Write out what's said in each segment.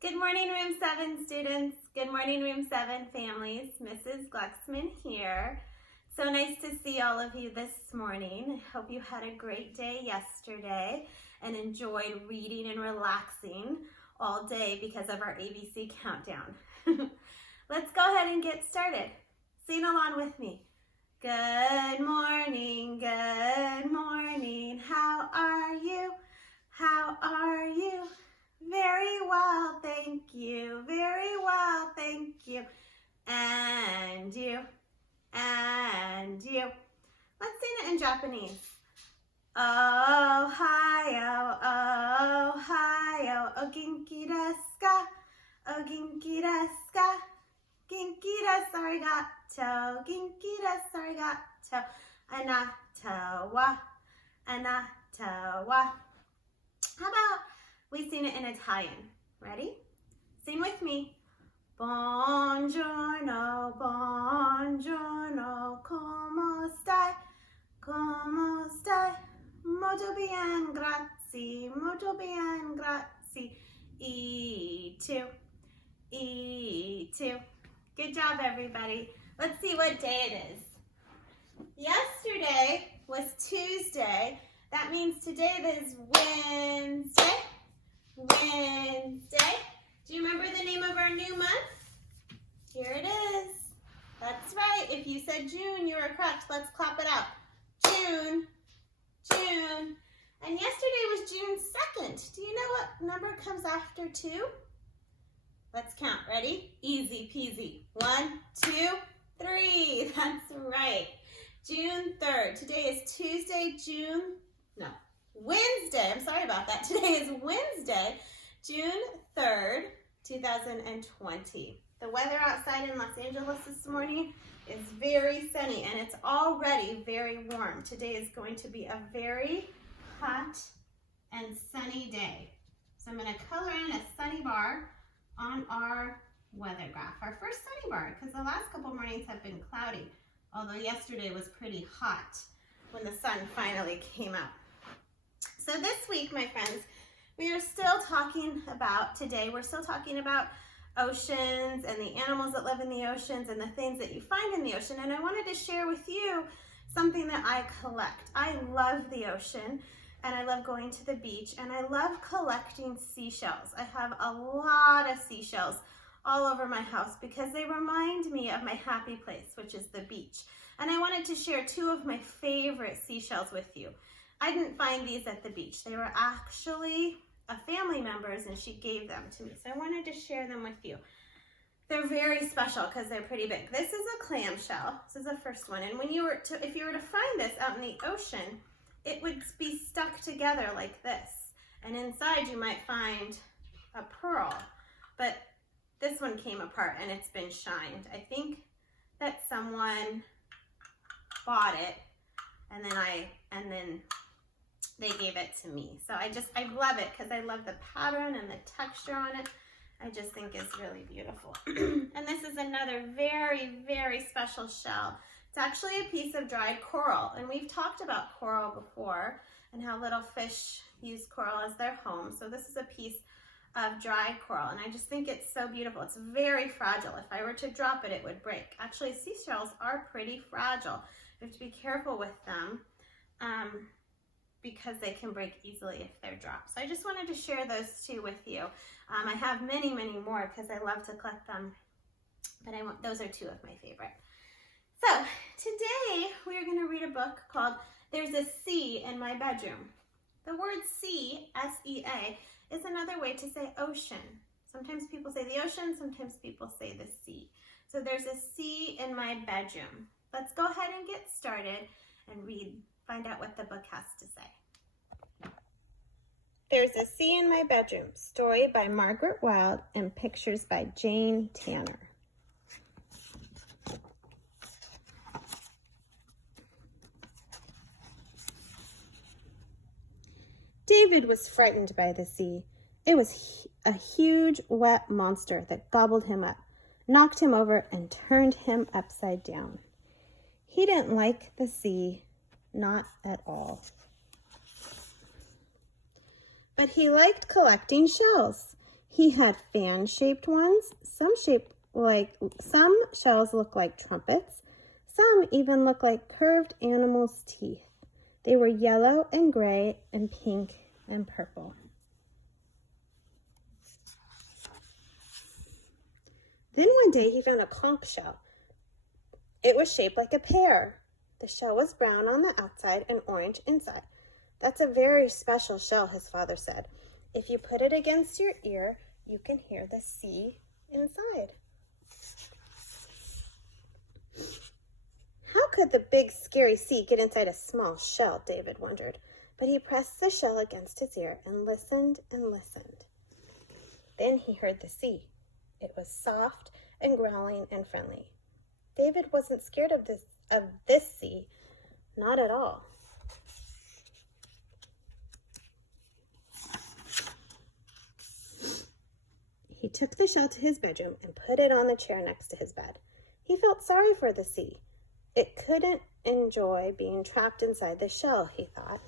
Good morning, Room 7 students. Good morning, Room 7 families. Mrs. Glucksman here. So nice to see all of you this morning. I hope you had a great day yesterday and enjoyed reading and relaxing all day because of our ABC countdown. Let's go ahead and get started. Sing along with me. Good morning, how are you? How are you? Very well, thank you. Very well, thank you. And you. And you. Let's sing it in Japanese. Ohayo, ohayo, o genki desu ka? O genki desu ka? Genki desu, arigato. Genki desu, arigato. Anata wa. How about we sing it in Italian? Ready? Sing with me. Buongiorno, buongiorno, come stai? Come stai? Molto bien, grazie, molto bien, grazie. E two. Good job, everybody. Let's see what day it is. Yesterday was Tuesday. That means today is Wednesday. Wednesday. Do you remember the name of our new month? Here it is. That's right. If you said June, you were correct. Let's clap it out. June. June. And yesterday was June 2nd. Do you know what number comes after 2? Let's count. Ready? Easy peasy. 1, 2, 3. That's right. June 3rd. Today is Tuesday, Wednesday. I'm sorry about that. Today is Wednesday, June 3rd, 2020. The weather outside in Los Angeles this morning is very sunny and it's already very warm. Today is going to be a very hot and sunny day. So I'm going to color in a sunny bar on our weather graph, our first sunny bar, because the last couple mornings have been cloudy, although yesterday was pretty hot when the sun finally came out. So this week, my friends, we're still talking about oceans and the animals that live in the oceans and the things that you find in the ocean. And I wanted to share with you something that I collect. I love the ocean and I love going to the beach and I love collecting seashells. I have a lot of seashells all over my house because they remind me of my happy place, which is the beach. And I wanted to share 2 of my favorite seashells with you. I didn't find these at the beach. They were actually a family member's and she gave them to me. So I wanted to share them with you. They're very special because they're pretty big. This is a clamshell. This is the first one. And if you were to find this out in the ocean, it would be stuck together like this. And inside you might find a pearl. But this one came apart and it's been shined. I think that someone bought it and then they gave it to me. So I love it because I love the pattern and the texture on it. I just think it's really beautiful. And this is another very, very special shell. It's actually a piece of dried coral. And we've talked about coral before and how little fish use coral as their home. So this is a piece of dried coral. And I just think it's so beautiful. It's very fragile. If I were to drop it, it would break. Actually, seashells are pretty fragile. You have to be careful with them. Because they can break easily if they're dropped. So I just wanted to share those 2 with you. I have many, many more because I love to collect them, but those are 2 of my favorite. So today we're going to read a book called There's a Sea in My Bedroom. The word sea, S-E-A, is another way to say ocean. Sometimes people say the ocean, sometimes people say the sea. So there's a sea in my bedroom. Let's go ahead and get started and find out what the book has to say. There's a Sea in My Bedroom, story by Margaret Wilde and pictures by Jane Tanner. David was frightened by the sea. It was a huge, wet monster that gobbled him up, knocked him over, and turned him upside down. He didn't like the sea, not at all. But he liked collecting shells. He had fan-shaped ones. Some shells look like trumpets. Some even look like curved animals' teeth. They were yellow and gray and pink and purple. Then one day he found a conch shell. It was shaped like a pear. The shell was brown on the outside and orange inside. That's a very special shell, his father said. If you put it against your ear, you can hear the sea inside. How could the big, scary sea get inside a small shell, David wondered. But he pressed the shell against his ear and listened and listened. Then he heard the sea. It was soft and growling and friendly. David wasn't scared of this sea, not at all. He took the shell to his bedroom and put it on the chair next to his bed. He felt sorry for the sea. It couldn't enjoy being trapped inside the shell, he thought.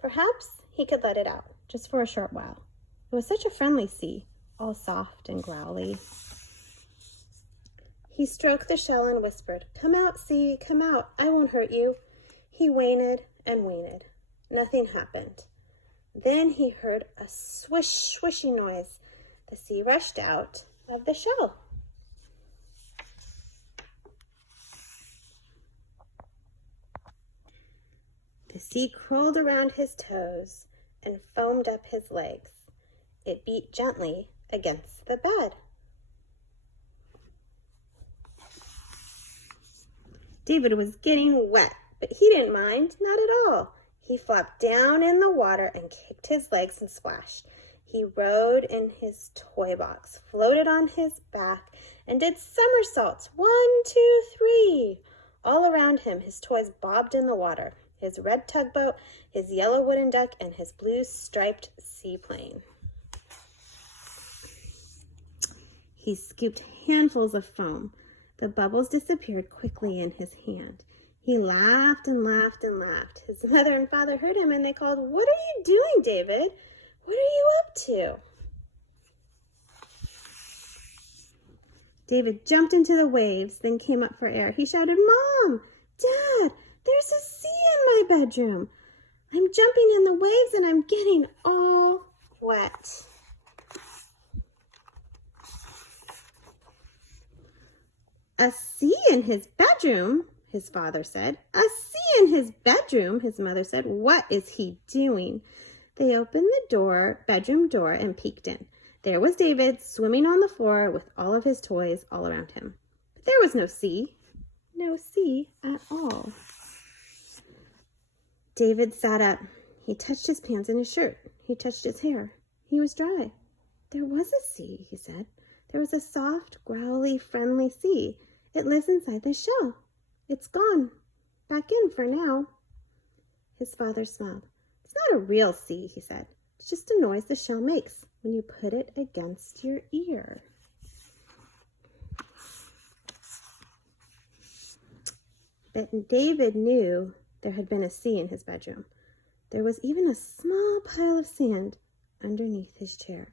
Perhaps he could let it out, just for a short while. It was such a friendly sea, all soft and growly. He stroked the shell and whispered, "Come out, sea, come out. I won't hurt you." He whined and whined. Nothing happened. Then he heard a swish, swishy noise. The sea rushed out of the shell. The sea crawled around his toes and foamed up his legs. It beat gently against the bed. David was getting wet, but he didn't mind, not at all. He flopped down in the water and kicked his legs and splashed. He rode in his toy box, floated on his back, and did somersaults. 1, 2, 3. All around him, his toys bobbed in the water. His red tugboat, his yellow wooden duck, and his blue striped seaplane. He scooped handfuls of foam. The bubbles disappeared quickly in his hand. He laughed and laughed and laughed. His mother and father heard him and they called, "What are you doing, David? What are you up to?" David jumped into the waves, then came up for air. He shouted, "Mom! Dad! There's a sea in my bedroom. I'm jumping in the waves and I'm getting all wet." "A sea in his bedroom?" his father said. "A sea in his bedroom?" his mother said. "What is he doing?" They opened the bedroom door, and peeked in. There was David swimming on the floor with all of his toys all around him. But there was no sea at all. David sat up. He touched his pants and his shirt. He touched his hair. He was dry. There was a sea, he said. There was a soft, growly, friendly sea. It lives inside the shell. It's gone. Back in for now. His father smiled. "It's not a real sea," he said. "It's just a noise the shell makes when you put it against your ear." But David knew there had been a sea in his bedroom. There was even a small pile of sand underneath his chair.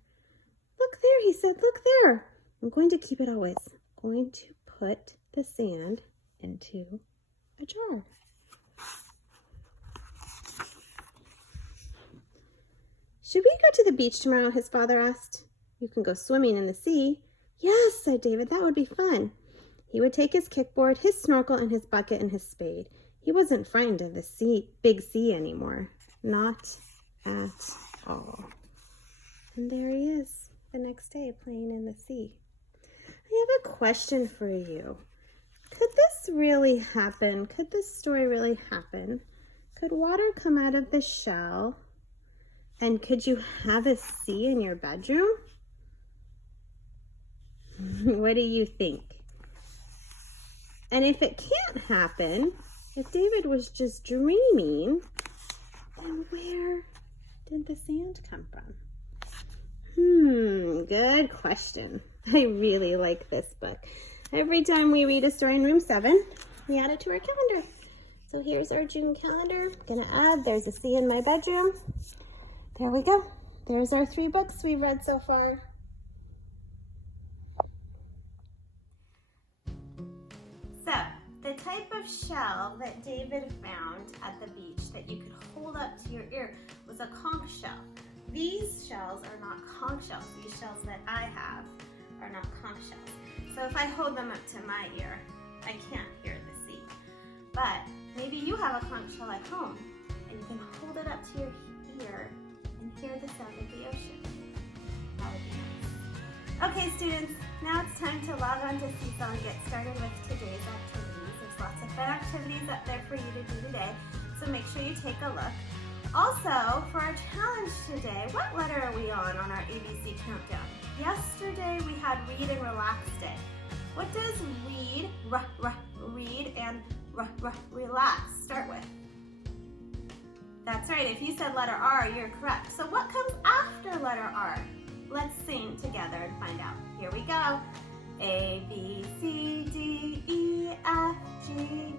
"Look there," he said. "Look there. I'm going to keep it always. I'm going to put the sand into a jar." "Should we go to the beach tomorrow?" his father asked. "You can go swimming in the sea." "Yes," said David. "That would be fun." He would take his kickboard, his snorkel, and his bucket and his spade. He wasn't frightened of the big sea anymore. Not at all. And there he is, the next day, playing in the sea. I have a question for you. Could this really happen? Could this story really happen? Could water come out of the shell? And could you have a sea in your bedroom? What do you think? And if it can't happen, if David was just dreaming, then where did the sand come from? Good question. I really like this book. Every time we read a story in room 7, we add it to our calendar. So here's our June calendar. I'm gonna add, there's a sea in my bedroom. There we go. There's our 3 books we've read so far. shell that David found at the beach that you could hold up to your ear was a conch shell. These shells are not conch shells. These shells that I have are not conch shells. So if I hold them up to my ear, I can't hear the sea. But maybe you have a conch shell at home and you can hold it up to your ear and hear the sound of the ocean. That would be nice. Okay, students, now it's time to log on to Seesaw and get started with today's activities. There's lots of fun activities up there for you to do today, so make sure you take a look. Also, for our challenge today, what letter are we on our ABC countdown? Yesterday we had read and relax day. What does read, read and relax start with? That's right, if you said letter R, you're correct. So what comes after letter R? Let's sing together and find out. Here we go. A, B, C, D, E, F, G,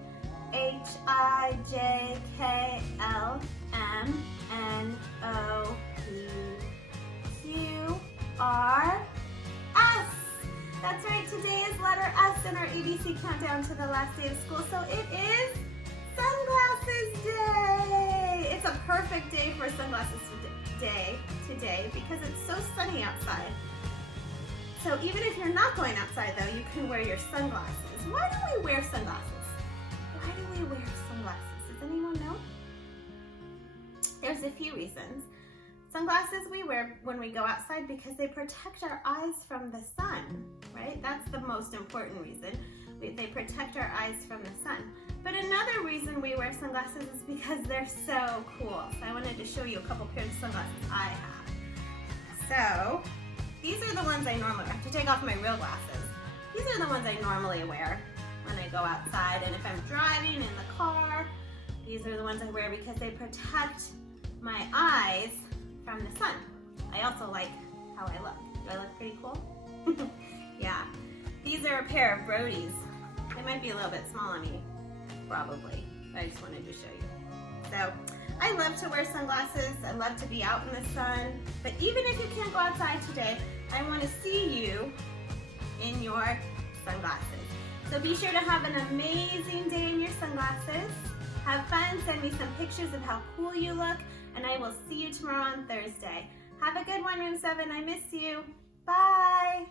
H, I, J, K, L, M, N, O, P, Q, R, S. That's right, today is letter S in our ABC countdown to the last day of school, so it is Sunglasses Day. It's a perfect day for Sunglasses Day today because it's so sunny outside. So even if you're not going outside though, you can wear your sunglasses. Why do we wear sunglasses? Why do we wear sunglasses? Does anyone know? There's a few reasons. Sunglasses we wear when we go outside because they protect our eyes from the sun, right? That's the most important reason. They protect our eyes from the sun. But another reason we wear sunglasses is because they're so cool. So I wanted to show you a couple pairs of sunglasses I have. So these are the ones I normally, I have to take off my real glasses. These are the ones I normally wear when I go outside, and if I'm driving in the car, these are the ones I wear because they protect my eyes from the sun. I also like how I look. Do I look pretty cool? Yeah. These are a pair of Brody's. They might be a little bit small on me, probably, but I just wanted to show you. So I love to wear sunglasses. I love to be out in the sun, but even if you can't go outside today, I want to see you in your sunglasses. So be sure to have an amazing day in your sunglasses. Have fun, send me some pictures of how cool you look, and I will see you tomorrow on Thursday. Have a good one, Room 7. I miss you. Bye.